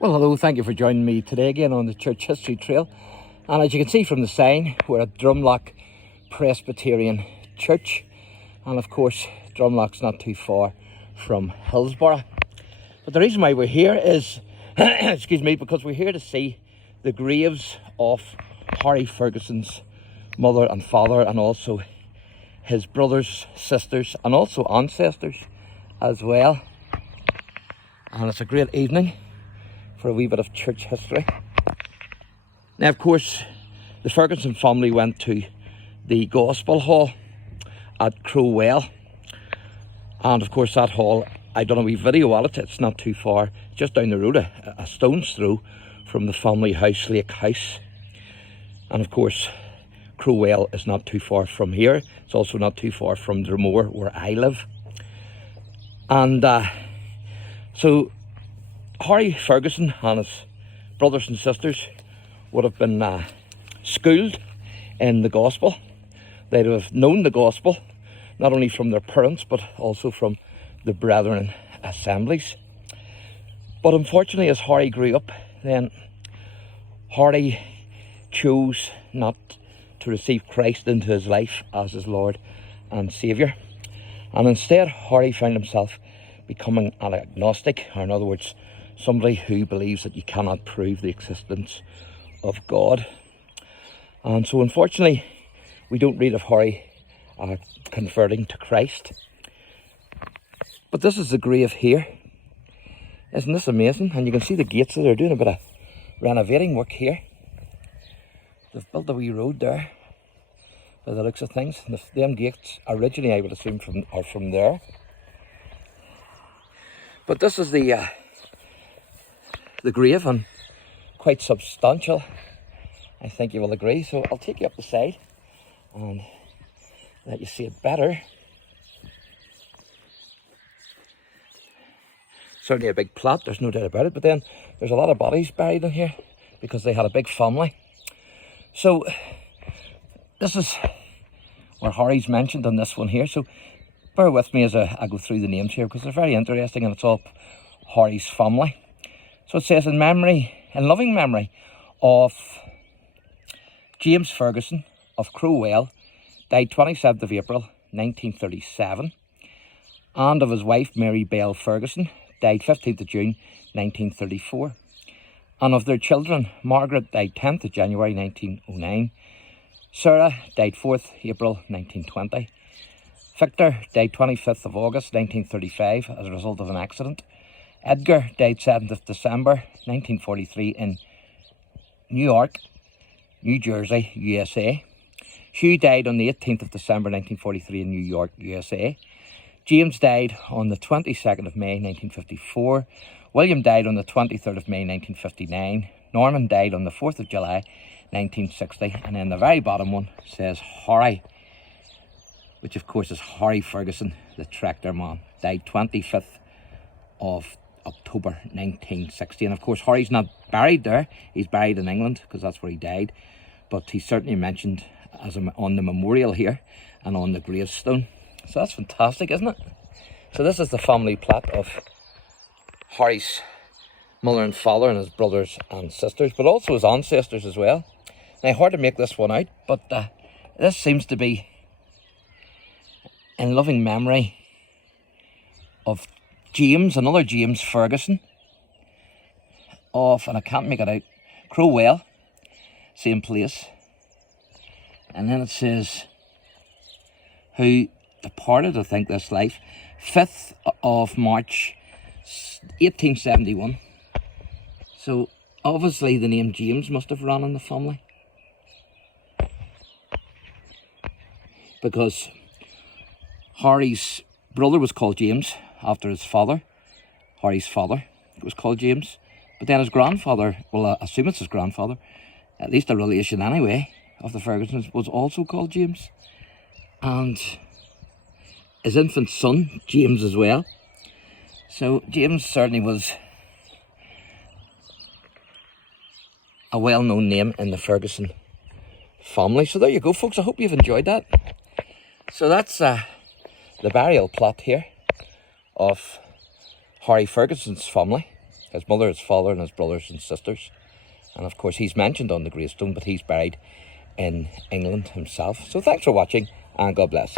Well, hello, thank you for joining me today again on the Church History Trail. And as you can see from the sign, we're at DRUMLOUGH Presbyterian Church. And of course, DRUMLOUGH's not too far from Hillsborough. But the reason why we're here is, excuse me, because we're here to see the graves of Harry Ferguson's mother and father, and also his brothers, sisters, and also ancestors as well. And it's a great evening for a wee bit of church history. Now, of course, the Ferguson family went to the Gospel Hall at Crowell. And of course, that hall, I done a wee video at it. It's not too far, just down the road, a stone's throw from the family house, Lake House. And of course, Crowell is not too far from here. It's also not too far from Drumlough, where I live. And so Harry Ferguson and his brothers and sisters would have been schooled in the gospel. They'd have known the gospel, not only from their parents, but also from the brethren assemblies. But unfortunately, as Harry grew up, then Harry chose not to receive Christ into his life as his Lord and Saviour. And instead, Harry found himself becoming an agnostic, or in other words, somebody who believes that you cannot prove the existence of God. And so unfortunately, we don't read of Harry converting to Christ. But this is the grave here. Isn't this amazing? And you can see the gates there. They're doing a bit of renovating work here. They've built a wee road there by the looks of things. And them gates originally, I would assume, are from there. But this is the grave, and quite substantial, I think you will agree. So I'll take you up the side and let you see it better. Certainly a big plot, there's no doubt about it, but then there's a lot of bodies buried in here because they had a big family. So this is where Harry's mentioned on this one here, so bear with me as I go through the names here, because they're very interesting, and it's all Harry's family. So it says, in loving memory of James Ferguson of Crowell, died 27th of April 1937, and of his wife Mary Bell Ferguson, died 15th of June 1934, and of their children, Margaret died 10th of January 1909, Sarah died 4th April 1920, Victor died 25th of August 1935 as a result of an accident, Edgar died 7th of December 1943 in New York, New Jersey, USA. Hugh died on the 18th of December 1943 in New York, USA. James died on the 22nd of May 1954. William died on the 23rd of May 1959. Norman died on the 4th of July 1960. And then the very bottom one says Harry, which of course is Harry Ferguson, the tractor man, died 25th of October 1960. And of course, Harry's not buried there. He's buried in England because that's where he died. But he's certainly mentioned as on the memorial here and on the gravestone. So that's fantastic, isn't it? So this is the family plot of Harry's mother and father and his brothers and sisters, but also his ancestors as well. Now, hard to make this one out, but this seems to be in loving memory of James, another James Ferguson, and I can't make it out, Crowell, same place. And then it says, who departed, I think, this life, 5th of March 1871. So obviously the name James must have run in the family, because Harry's brother was called James after his father. Harry's father was called James. But then his grandfather, well, I assume it's his grandfather, at least a relation anyway, of the Fergusons, was also called James. And his infant son, James, as well. So James certainly was a well-known name in the Ferguson family. So there you go, folks. I hope you've enjoyed that. So that's the burial plot here of Harry Ferguson's family. his mother, his father and his brothers and sisters. And of course he's mentioned on the gravestone, but he's buried in England himself. So thanks for watching and God bless.